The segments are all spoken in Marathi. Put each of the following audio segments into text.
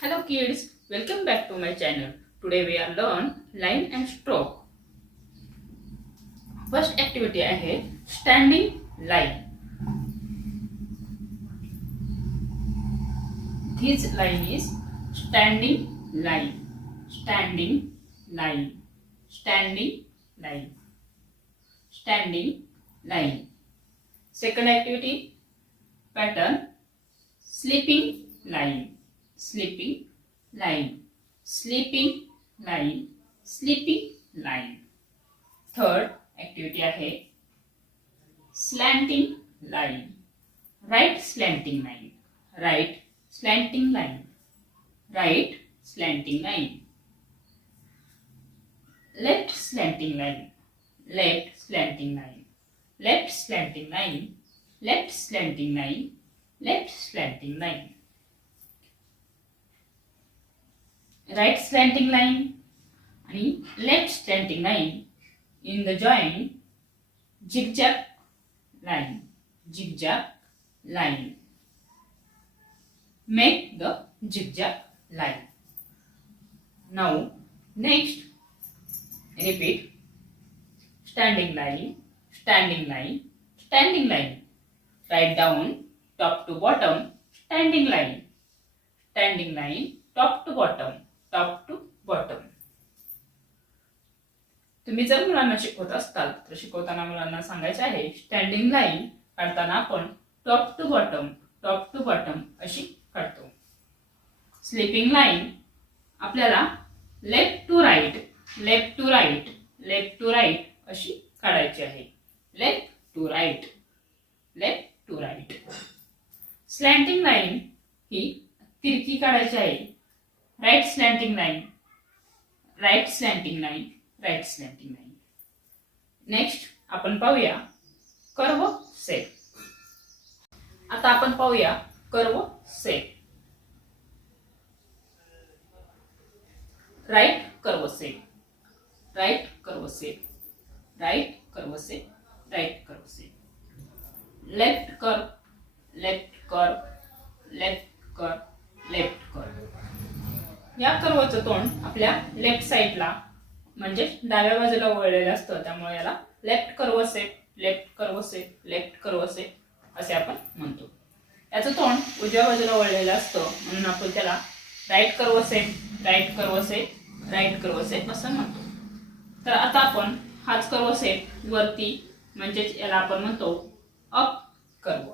Hello kids, welcome back to my channel. Today we are learn line and stroke. First activity आहे standing line. This line is standing line. Standing line. Standing line. Standing line. Second activity pattern sleeping line. Sleeping line. Sleeping line. Sleeping line. Third activity आहे slanting line. Right slanting line. Right slanting line. Right slanting line. Left slanting line. Left slanting line. Left slanting line. Left slanting line. Left slanting line. Right slanting line आणि left slanting line in the joint zigzag line. Zigzag line. Make the zigzag line. Now next repeat standing line, standing line, standing line. Write down top to bottom standing line. Standing line top to bottom. Top to bottom. तुम्ही जर मुलांना शिकवत असताल तर शिकवताना मुलांना सांगायचे आहे स्टँडिंग लाईन काढताना आपण टॉप टू बॉटम अशी काढतो. स्लीपिंग लाईन आपल्याला लेफ्ट टू राईट अशी काढायची आहे. Left to right. Slanting line ही तिरकी काढायची आहे. Right slanting line. नेक्स्ट आपण पाहूया कर्व सेट. आता आपण पाहूया curve set. Right curve set. Left curve. या कर्वचं तोंड आपल्या लेफ्ट साइडला म्हणजे डाव्या बाजूला वळलेलं असतं, त्यामुळे याला लेफ्ट कर्व सेट असे आपण म्हणतो. याचं तोंड उजव्या बाजूला वळलेलं असतं म्हणून आपण त्याला राईट कर्व सेट असं म्हणतो. तर आता आपण हाच कर्व सेट वरती म्हणजेच याला आपण म्हणतो अप कर्व.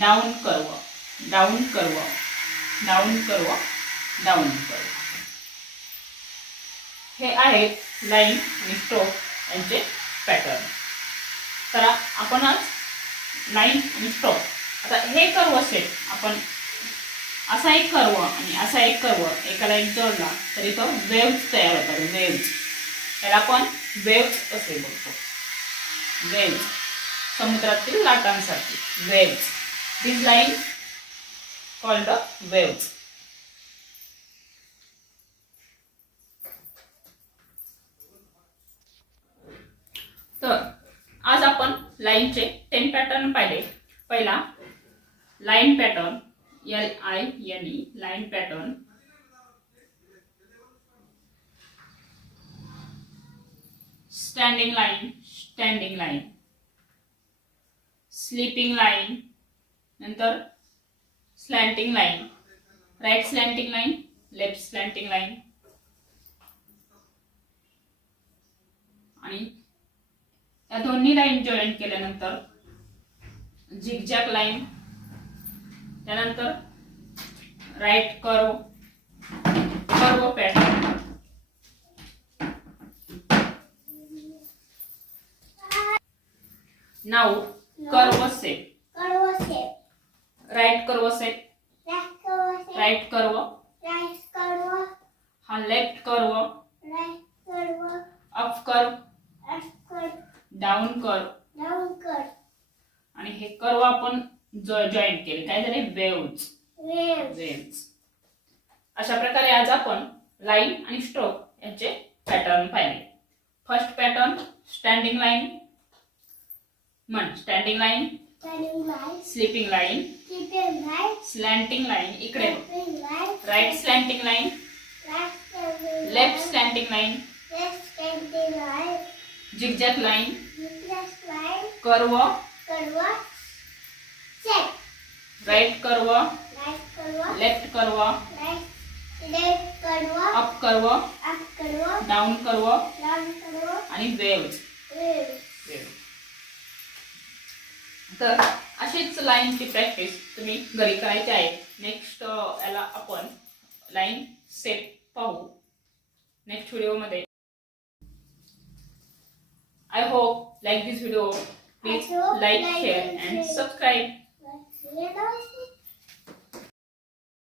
Down curve. हे आहेत लाईन आणि स्ट्रोक यांचे पॅटर्न. तर आपण आज लाईन आणि स्ट्रोक. आता हे कर्व सेट आपण असा एक कर्व आणि असा एक कर्व एका लाईन जोडला तरी तो वेव्हज तयार होतात. त्याला आपण वेव्हज असे बोलतो. वेव्हज समुद्रातील लाटांसारखी waves. This line called waves. तर आज आपण लाईनचे 10 पॅटर्न पाहिले. पहिला line pattern LINE line pattern. Standing line. Sleeping line. नंतर slanting line. Right slanting line. Left slanting line. आणि या दोन्ही लाईन जॉईन केल्यानंतर झिगझॅग लाईन. त्यानंतर right curve pattern. Now curve set. Right curve set. Right curve. हा left curve. Up curve. Down curve. आणि हे कर्व आपण जॉईन केले काय झाले वेव्हज. अशा प्रकारे आज आपण लाईन आणि स्ट्रोक यांचे पॅटर्न पाहिले. First pattern standing line. Standing line Turning line. Sleeping line, Keeping line. Slanting line, इकडे Keeping line. Right slanting line, Left turning left line. Slanting line, Left turning line. Zigzag line, Left line. Curve, Curve. Check. Right curve, Right curve. Left curve, Right. Left curve. Up curve, Up curve. Down curve Down curve. आणि वेव्ज. Wave. तर अशीच लाईनची प्रॅक्टिस तुम्ही घरी करायची आहे. नेक्स्ट याला आपण लाईन सेट पाहू नेक्स्ट व्हिडिओमध्ये. I hope like this video. Please I hope like, like share and and share. Subscribe. You know,